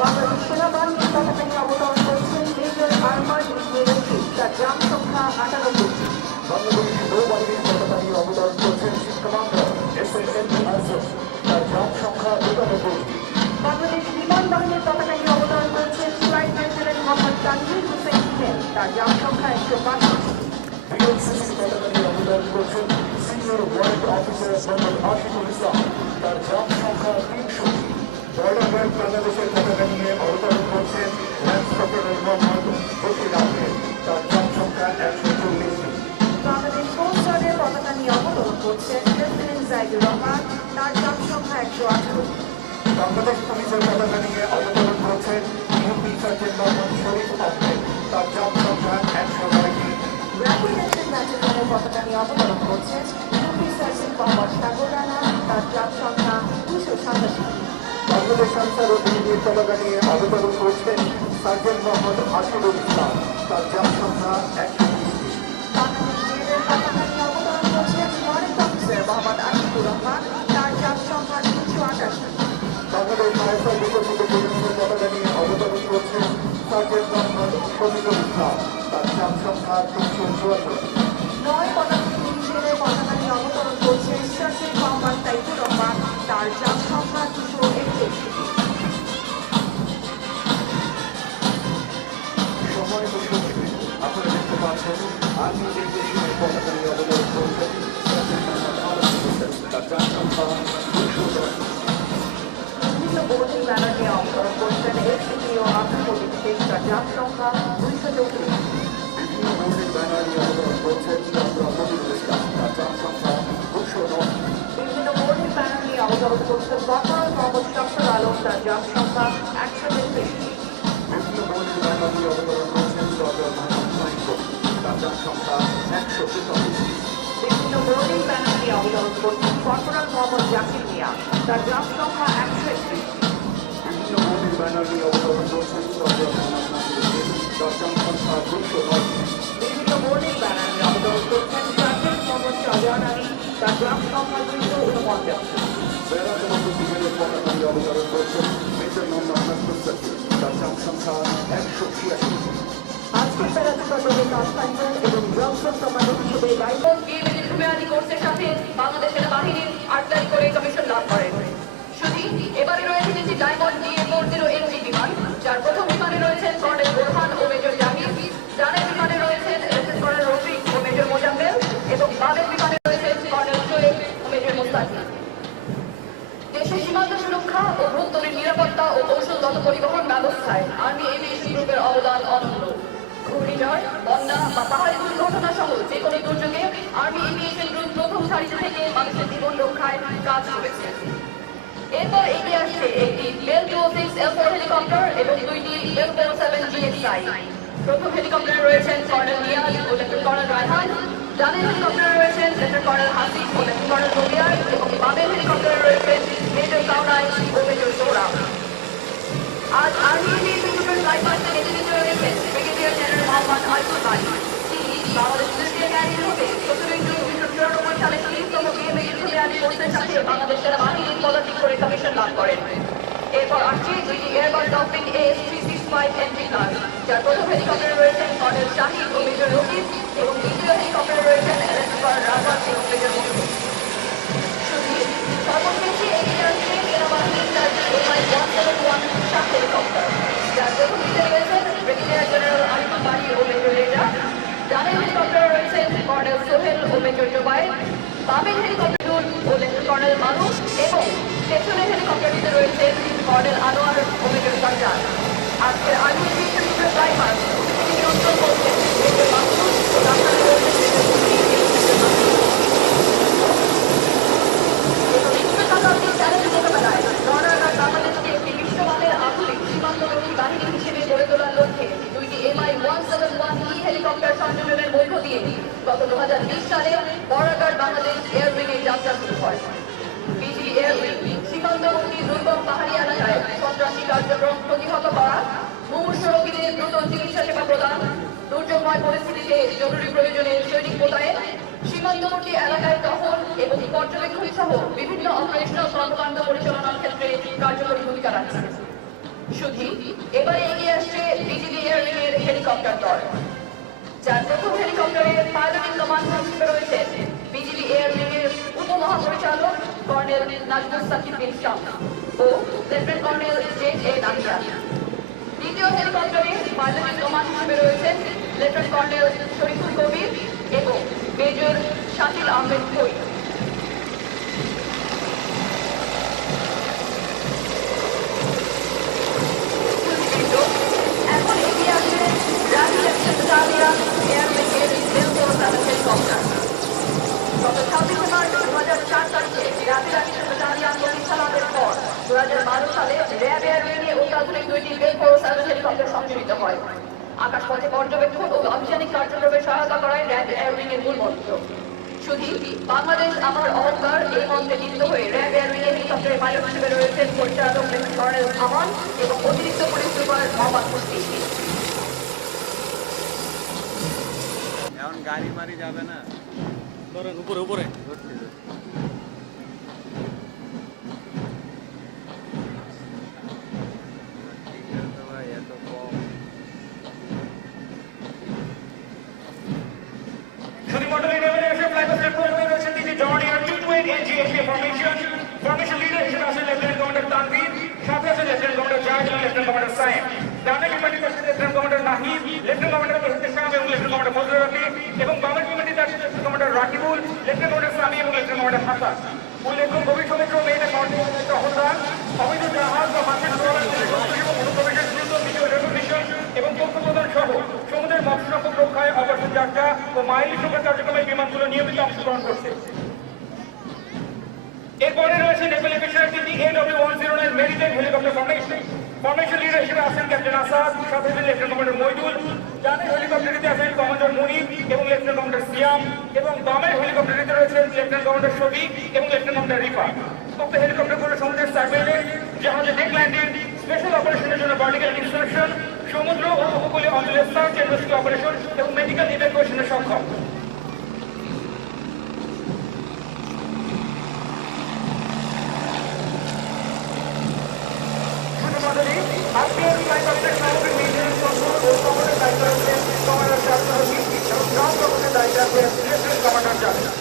বাংলাদেশ সেনাবাহিনীর পতাকা নিয়ে অবতরণ করছেন মেজর আর্মার ইঞ্জিনিয়ারিং চিফ, তার গ্রাম সংখ্যা 98। বাংলাদেশ নৌবাহিনীর পতাকা নিয়ে অবতরণ করছেন চিফ কমান্ডার SSN আজম, তার গ্রাম সংখ্যা 99। বাংলাদেশ বিমান বাহিনীর পতাকা নিয়ে অবতরণ করছেন ফ্লাইট লেফটেন্যান্ট মোহাম্মদ তানভীর হোসেন খান, তার গ্রাম সংখ্যা 165। বিএনসিসির পতাকা নিয়ে অবতরণ করছেন senior warrant officer Mohammad Ashikul Islam, তার গ্রাম সংখ্যা 300। বর্ডার গার্ড বাংলাদেশের পতাকা নিয়ে অবতরণ করছেন ল্যান্স কর্পোরাল মোহাম্মদ বশির আহমেদ, তার গ্রাম সংখ্যা 140। বাংলাদেশ কোস্ট গার্ডের পতাকা নিয়ে অবতরণ করছেন লেফটেন্যান্ট জাইদুর রহমান, তার গ্রাম সংখ্যা 118। বাংলাদেশ পুলিশের পতাকা নিয়ে অবতরণ করছেন ইউপি সার্জেন্ট মোহাম্মদ শরীফ আহমেদ, তার গ্রাম সংখ্যা 132। র্যাপিড অ্যাকশন ব্যাটালিয়নের পতাকা নিয়ে অবতরণ করছেন ইউপি সার্জেন্ট মোহাম্মদ সাগর রানা, তার গ্রাম সংখ্যা 287। বাংলাদেশ আনসার বাহিনীর পতাকা নিয়ে অবতরণ করছেন সার্জেন্ট মোহাম্মদ আশিকুল ইসলাম, তার গ্রাম সংখ্যা 120। বাংলাদেশ রেলের পতাকা নিয়ে অবতরণ করছেন ফরেস্ট অফিসার মোহাম্মদ আশিকুর রহমান, তার গ্রাম সংখ্যা 388। বাংলাদেশ ফায়ার সার্ভিসের পুলিশের পতাকা নিয়ে অবতরণ করছেন সার্জেন্ট মোহাম্মদ শফিকুল ইসলাম, তার গ্রাম সংখ্যা 374। নয় পদাতিক পুলিশের পতাকা নিয়ে অবতরণ করছেন সার্জেন্ট মোহাম্মদ সাইফুর রহমান, তার গ্রাম সংখ্যা 261। সময় বসে আপনারা দেখতে পাচ্ছেন আর্মি এভিয়েশনের পতাকা নিয়ে অবতরণ করছেন সার্জেন্ট মোহাম্মদ আলম হোসেন, তার গ্রাম সংখ্যা 210। বিভিন্ন বোর্ডিং ব্যানার নিয়ে অবতরণ করছেন এসপিও আব্দুল মজিদ শেখ, তার গ্রাম সংখ্যা 234। বিভিন্ন বোর্ডের ব্যানার নিয়ে অবতরণ করছেন ডক্টর মজিদুল ইসলাম, তার গ্রাম সংখ্যা 209। বিভিন্ন বোর্ডিং ব্যানার নিয়ে অবতরণ করছেন কর্পোরাল মোহাম্মদ শামসুল আলম, তার গ্রাম সংখ্যা 133। বিভিন্ন বোর্ডের ব্যানার নিয়ে অবতরণ করছেন ডক্টর মোহাম্মদ মাইকুল, তার গ্রাম সংখ্যা 143। বিভিন্ন বোর্ডিং ব্যানার নিয়ে অবতরণ করছেন কর্পোরাল মোহাম্মদ জাকির মিয়া, তার গ্রাম সংখ্যা 131। বিভিন্ন বোর্ডের ব্যানার নিয়ে অবতরণ করছেন ডক্টর মোহাম্মদ নাসিরুদ্দিন, তার গ্রাম সংখ্যা 209। বিভিন্ন বোর্ডিং ব্যানার নিয়ে অবতরণ করছেন সার্জেন্ট মোহাম্মদ শাহজাহান আলী, তার গ্রাম সংখ্যা 249। বেড়া কমান্ডো ব্রিগেডের পতাকা নিয়ে অবতরণ করছেন মেজর মোহাম্মদ নাসরুল সাকিব, তার গ্রাম সংখ্যা 186। আজকের প্যারাচুটার কনস্টাইনমেন্ট এবং জনসন কমান্ডো হিসেবে দায়িত্ব মেয়াদী কোর্সের সাথে বাংলাদেশ সেনাবাহিনীর আর্টিলারি করে কমিশন লাভ করেন। শুধু এবারে রয়েছে তিনটি ডায়মন্ড DA-40 বিমান, যার প্রথম বিমানে রয়েছেন কর্নেল বোরহান ও মেজর জাহিদ, ডানের বিমানে রয়েছেন লেফটেন্যান্ট কর্নেল রফিক ও মেজর মোজাম্মেল, এবং বামের বিমানে রয়েছেন কর্নেল শোয়েব ও মেজর মোস্তাকিম। দেশের সীমান্ত সুরক্ষা ও ভূতলের নিরাপত্তা ও কৌশলগত পরিবহন ব্যবস্থায় আর্মি এভিয়েশন গ্রুপের অবদান অনন্য। ঘূর্ণিঝড়, বন্যা বা পাহাড়ি দুর্ঘটনা সহ যে কোনো দুর্যোগে আর্মি এভিয়েশন গ্রুপ প্রথম সারিতে থেকে মানুষের জীবন রক্ষায় কাজ করেছে। এরপর এগিয়ে আসছে একটি বেল 206 L4 হেলিকপ্টার এবং দুইটি বেল 7 GXI। প্রথম হেলিকপ্টারে রয়েছেন কর্নেল নিয়াজ ও লেফটেন্যান্ট কর্নেল রায়হান, ডানের হেলিকপ্টারে রয়েছেন লেফটেন্যান্ট কর্নেল হাসিফ ও লেফটেন্যান্ট কর্নেল রবিয়ার, এবং বামের হেলিকপ্টারে রয়েছেন মেজর কাউনাই ও মেজর সোহরাব। আজ আর্মি এভিয়েশন গ্রুপের ফ্লাইট পাস্টে নেতৃত্বে রয়েছেন ব্রিগেডিয়ার জেনারেল মোহাম্মদ আরিফুল বাড়ি। তিনি বাংলাদেশ মিলিটারি একাডেমি হতে 17 জুন 1994 সালে 30তম বিএমএ যুদ্ধমেয়াদী কোর্সের সাথে বাংলাদেশ সেনাবাহিনীর পদাতিক করে কমিশন লাভ করেন। এরপর আসছে দুইটি Airbus dolphin AS365 entry class, যার প্রথম হেলিকপ্টারে রয়েছেন কর্নেল শাহিদ ও মেজর রকিব, এবং দ্বিতীয় হেলিকপ্টারে রয়েছেন LS কর্নেল রাজাত এবং মেজর মহসুদ। সর্বশেষে এগিয়ে আসছে সেনাবাহিনীর MI-171 শাহ হেলিকপ্টার, যার প্রথম দিকে রয়েছেন ব্রিগেডিয়ার জেনারেল আরিফুল বাড়ি ও মেজর রেজা, ডানের হেলিকপ্টারে রয়েছেন কর্নেল সোহেল ও মেজর জোবায়ের, বামের হেলিকপ্টার ও লেফটেন্যান্ট কর্নেল মানুষ, এবং পেছনের হেলিকপ্টারটিতে রয়েছেন কর্নেল আনোয়ার ও মেজর সাজ্জাদ। আজকের আর্মি এভিয়েশন গ্রুপের ফ্লাইট পাস্ট নিয়ন্ত্রণ করছেন মেজর মাসুদ ও রাস্তায় রয়েছেন মেজর মুন্সি এবং মেজর মাসুদ। শতাব্দীর চ্যালেঞ্জ মোকাবেলায় বর্ডার বাংলাদেশকে একটি বিশ্বমানের আধুনিক সীমান্তরক্ষী বাহিনী হিসেবে গড়ে তোলার লক্ষ্যে দুইটি MI-171E হেলিকপ্টার সংযোজনের মধ্য দিয়ে গত 2020 সালে বর্ডার বাংলাদেশ এয়ার উইংয়ের যাত্রা শুরু হয়। বিজিবি এয়ার উইং সীমান্তবর্তী দুর্গম পাহাড়ি এলাকায় সন্ত্রাসী কার্যক্রম প্রতিহত করা, মুমূর্ষু রোগীদের দ্রুত চিকিৎসা সেবা প্রদান, দুর্যোগময় পরিস্থিতিতে জরুরি প্রয়োজনে সৈনিক মোতায়েন, সীমান্তবর্তী এলাকায় টহল এবং পর্যবেক্ষণ সহ বিভিন্ন অপারেশনাল কর্মকাণ্ড পরিচালনার ক্ষেত্রে কার্যকরী ভূমিকা রাখছে। শুধু এবারে এগিয়ে আসছে বিজিবি এয়ারউইং এর হেলিকপ্টার দল, যার প্রথম হেলিকপ্টারে পাইলটিং কমান্ড হিসেবে রয়েছে বিজিবি এয়ারউইং এর উপমহাপরিচালক কর্নেল নাজমুস সাকিব বিন শাহ ও লেফটেন্যান্ট কর্নেল জে.এ. নাহিয়া। দ্বিতীয় হেলিকপ্টারে পাইলটিং কমান্ড হিসেবে রয়েছেন লেফটেন্যান্ট কর্নেল শরীফুল কবির এবং মেজর শাকিল আহমেদ খই। এখন এগিয়ে আসছে রাজু ব্যাটালিয়ন এয়ারউইং এর হেলিকপ্টার। গত 26 মার্চ 2004 তারিখে রাজু ব্যাটালিয়ন প্রতিষ্ঠা লাভের পর 2012 সালে র্যাব এয়ারউইং এ অত্যাধুনিক 2টি হেলিকপ্টার সংযোজিত হয়। আকাশপথে পর্যবেক্ষণ ও আভিযানিক কার্যক্রমে সহায়তা করায় র্যাব এয়ারউইং এর মূল মন্ত্র। শুধু বাংলাদেশ আমার অহংকার এই মন্ত্রে লিপ্ত হয়ে র্যাব এয়ারউইং এর হেলিকপ্টারের পাইলট হিসেবে রয়েছেন পরিচালক লেফটেন্যান্ট কর্নেল আমান এবং অতিরিক্ত পুলিশ সুপার মোহাম্মদ মুশফিক। এখন গাড়ি মারি যাবে না, ধরেন উপরে উপরে এত কম। শুধুমাত্র রেভেলিউশন ফ্লাইপাস্টের প্রথমে রয়েছেন তিনি জন এয়ার 220 এনজিএসপি ফরমেশন লিডার হিসেবে আছেন লেফটেন্যান্ট কমান্ডার তানভীর, সাথে আছেন লেফটেন্যান্ট কমান্ডার জাহিদ এবং লেফটেন্যান্ট কমান্ডার সায়েম। ডানে বিমানটিতে আছেন lieutenant commander Nahid, lieutenant commander Ihtesham এবং লেফটেন্যান্ট কমান্ডার ফজলুর রফি, এবং বামের বিমানটিতে আছেন lieutenant commander Rakibul, lieutenant commander Sami এবং লেফটেন্যান্ট কমান্ডার হাসান। উল্লেখ্য গভীর সমুদ্র মেইনে মাউন্টেন অবদান, অবৈধ জাহাজ বা মাছের ট্রলার এবং অনুপ্রবেশের দ্রুত ভিডিও রেকগনিশন এবং তথ্য প্রদান সহ সমুদ্রের মৎস্য সম্পদ রক্ষায়, অপারেশন যাত্রা ও মাইল সংখ্যা কার্যক্রমে বিমানগুলো নিয়মিত অংশগ্রহণ করছে। এরপরে রয়েছে নেভেল এভিয়েশনের তিনটি AW109 maritime helicopter formation leader হিসেবে আছেন ক্যাপ্টেন আসাদ, সাথে আছেন লেফটেন্যান্ট কমান্ডার মইদুল। ডানের হেলিকপ্টারটিতে আছেন কমান্ডার মুনির এবং লেফটেন্যান্ট কমান্ডার সিয়াম, এবং বামের হেলিকপ্টারটিতে রয়েছেন লেফটেন্যান্ট কমান্ডার শফিক এবং লেফটেন্যান্ট কমান্ডার রিফা। উক্ত হেলিকপ্টারগুলো সমুদ্রের সার্ভেইলেন্স, জাহাজে ডেক ল্যান্ডিং, স্পেশাল অপারেশনের জন্য ভার্টিক্যাল ইনস্ট্রাকশন, সমুদ্র ও উপকূলীয় অঞ্চলের সার্চ এন্ড রেস্কিউ অপারেশন এবং মেডিকেল ইভ্যাকুয়েশনে সক্ষম। আজকের ফ্লাইপাস্টের সামগ্রিক মেইনটেন্যান্স কন্ট্রোল ও কমান্ডের দায়িত্ব রয়েছে কমান্ডার জাহাজ এবং গ্রাউন্ড কমান্ডের দায়িত্বে আছেন লেফটেন্যান্ট কমান্ডার জাহাজ।